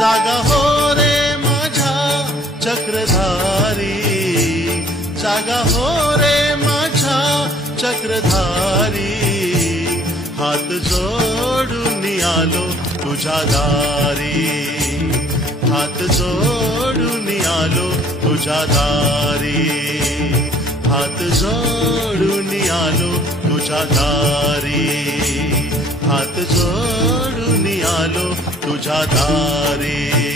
जागा हो रे माझ्या चक्रधारी, जागा हो रे माझ्या चक्रधारी, हात जोडून आलो तुझ्या दारी, हात जोडून आलो तुझ्या दारी, हात जोडून आलो तुझ्या दारी, हात जोडून आलो तुझ्या दारी.